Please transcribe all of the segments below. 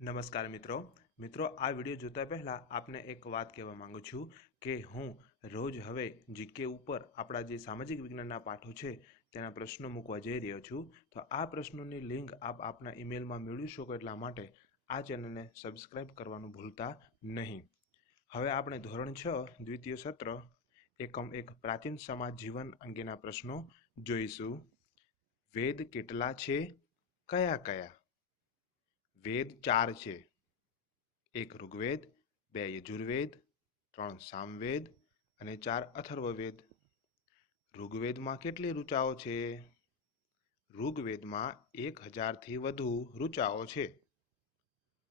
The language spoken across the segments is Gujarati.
નમસ્કાર મિત્રો આ વિડીયો જોતા પહેલાં આપને એક વાત કહેવા માંગુ છું કે હું રોજ હવે જીકે ઉપર આપણા જે સામાજિક વિજ્ઞાનના પાઠો છે તેના પ્રશ્નો મૂકવા જઈ રહ્યો છું. તો આ પ્રશ્નોની લિંક આપ આપના ઈમેલમાં મેળવી શકો એટલા માટે આ ચેનલને સબસ્ક્રાઇબ કરવાનું ભૂલતા નહીં. હવે આપણે ધોરણ 6 દ્વિતીય સત્ર એકમ 1 પ્રાચીન સમાજ જીવન અંગેના પ્રશ્નો જોઈશું. વેદ કેટલા છે? કયા કયા? વેદ 4 છે. 1 ઋગ્વેદ, 2 યજુર્વેદ, 3 સામવેદ અને 4 અથર્વવેદ. ઋગ્વેદમાં કેટલી ઋચાઓ છે? ઋગ્વેદમાં 1000થી વધુ ઋચાઓ છે.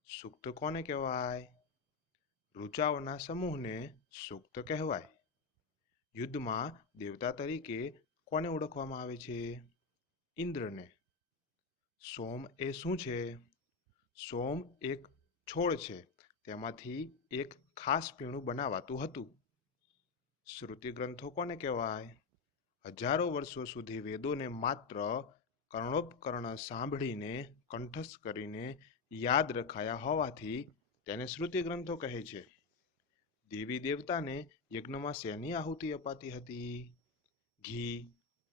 સૂક્ત કોને કહેવાય? ઋચાઓના સમૂહને સૂક્ત કહેવાય. યુદ્ધમાં દેવતા તરીકે કોને ઓળખવામાં આવે છે? ઇન્દ્રને. સોમ એ શું છે? સોમ એક છોડ છે. તેમાંથી એક ખાસ પીણું બનાવાતું હતું. શ્રુતિ ગ્રંથો કોને કહેવાય? હજારો વર્ષો સુધી વેદોને માત્ર કર્ણોપકર્ણ સાંભળીને કંઠસ્થ કરીને યાદ રખાયા હોવાથી તેને શ્રુતિ ગ્રંથો કહે છે. દેવી દેવતાને યજ્ઞમાં શેની આહુતિ અપાતી હતી? ઘી,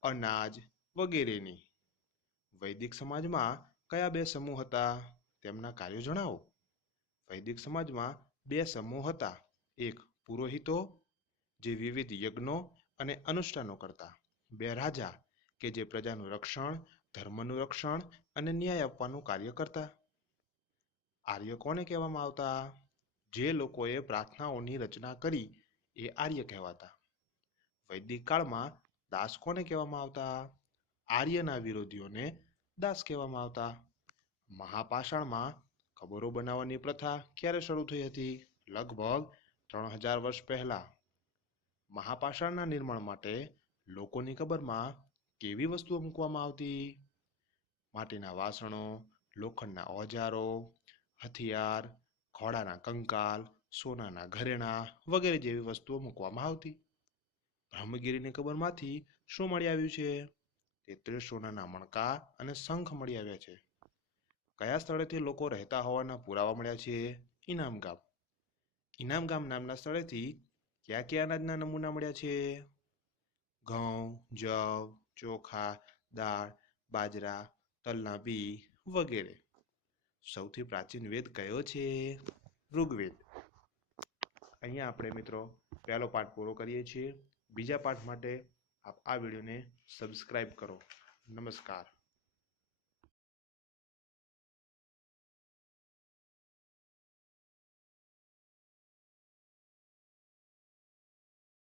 અનાજ વગેરેની. વૈદિક સમાજમાં કયા બે સમૂહ હતા? તેમના કાર્યો જણાવો. વૈદિક સમાજમાં બે સમૂહ હતા. એક પુરોહિતો, જે વિવિધ યજ્ઞો અને અનુષ્ઠાનો કરતા. 2 રાજા, કે જે પ્રજાનું રક્ષણ, ધર્મનું રક્ષણ અને ન્યાય આપવાનું કાર્ય કરતા. આર્ય કોને કહેવામાં આવતા? જે લોકોએ પ્રાર્થનાઓની રચના કરી એ આર્ય કહેવાતા. વૈદિક કાળમાં દાસ કોને કહેવામાં આવતા? આર્યના વિરોધીઓને દાસ કહેવામાં આવતા. મહાપાષાણમાં કબરો બનાવવાની પ્રથા ક્યારે શરૂ થઈ હતી? લગભગ 3000 વર્ષ પહેલા. મહાપાષાણના નિર્માણ માટે લોકોની કબરમાં કેવી વસ્તુઓ મૂકવામાં આવતી? માટીના વાસણો, લોખંડના ઓજારો, હથિયાર, ઘોડાના કંકાલ, સોનાના ઘરેણા વગેરે જેવી વસ્તુઓ મૂકવામાં આવતી. બ્રહ્મગીરીની કબરમાંથી શું મળી આવ્યું છે? 33 સોનાના મણકા અને શંખ મળી આવ્યા છે. કયા સ્થળેથી લોકો રહેતા હોવાના પુરાવા મળ્યા છે? ઇનામ ગામ. ઇનામ ગામ નામના સ્થળેથી કયા કયા અનાજના નમૂના મળ્યા છે? ઘઉં, જવ, ચોખા, દાળ, બાજરા, તલના બી વગેરે. સૌથી પ્રાચીન વેદ કયો છે? ઋગ્વેદ. અહીંયા આપણે મિત્રો પહેલો પાઠ પૂરો કરીએ છીએ. બીજા પાઠ માટે આપ આ વિડીયોને સબસ્ક્રાઇબ કરો. નમસ્કાર.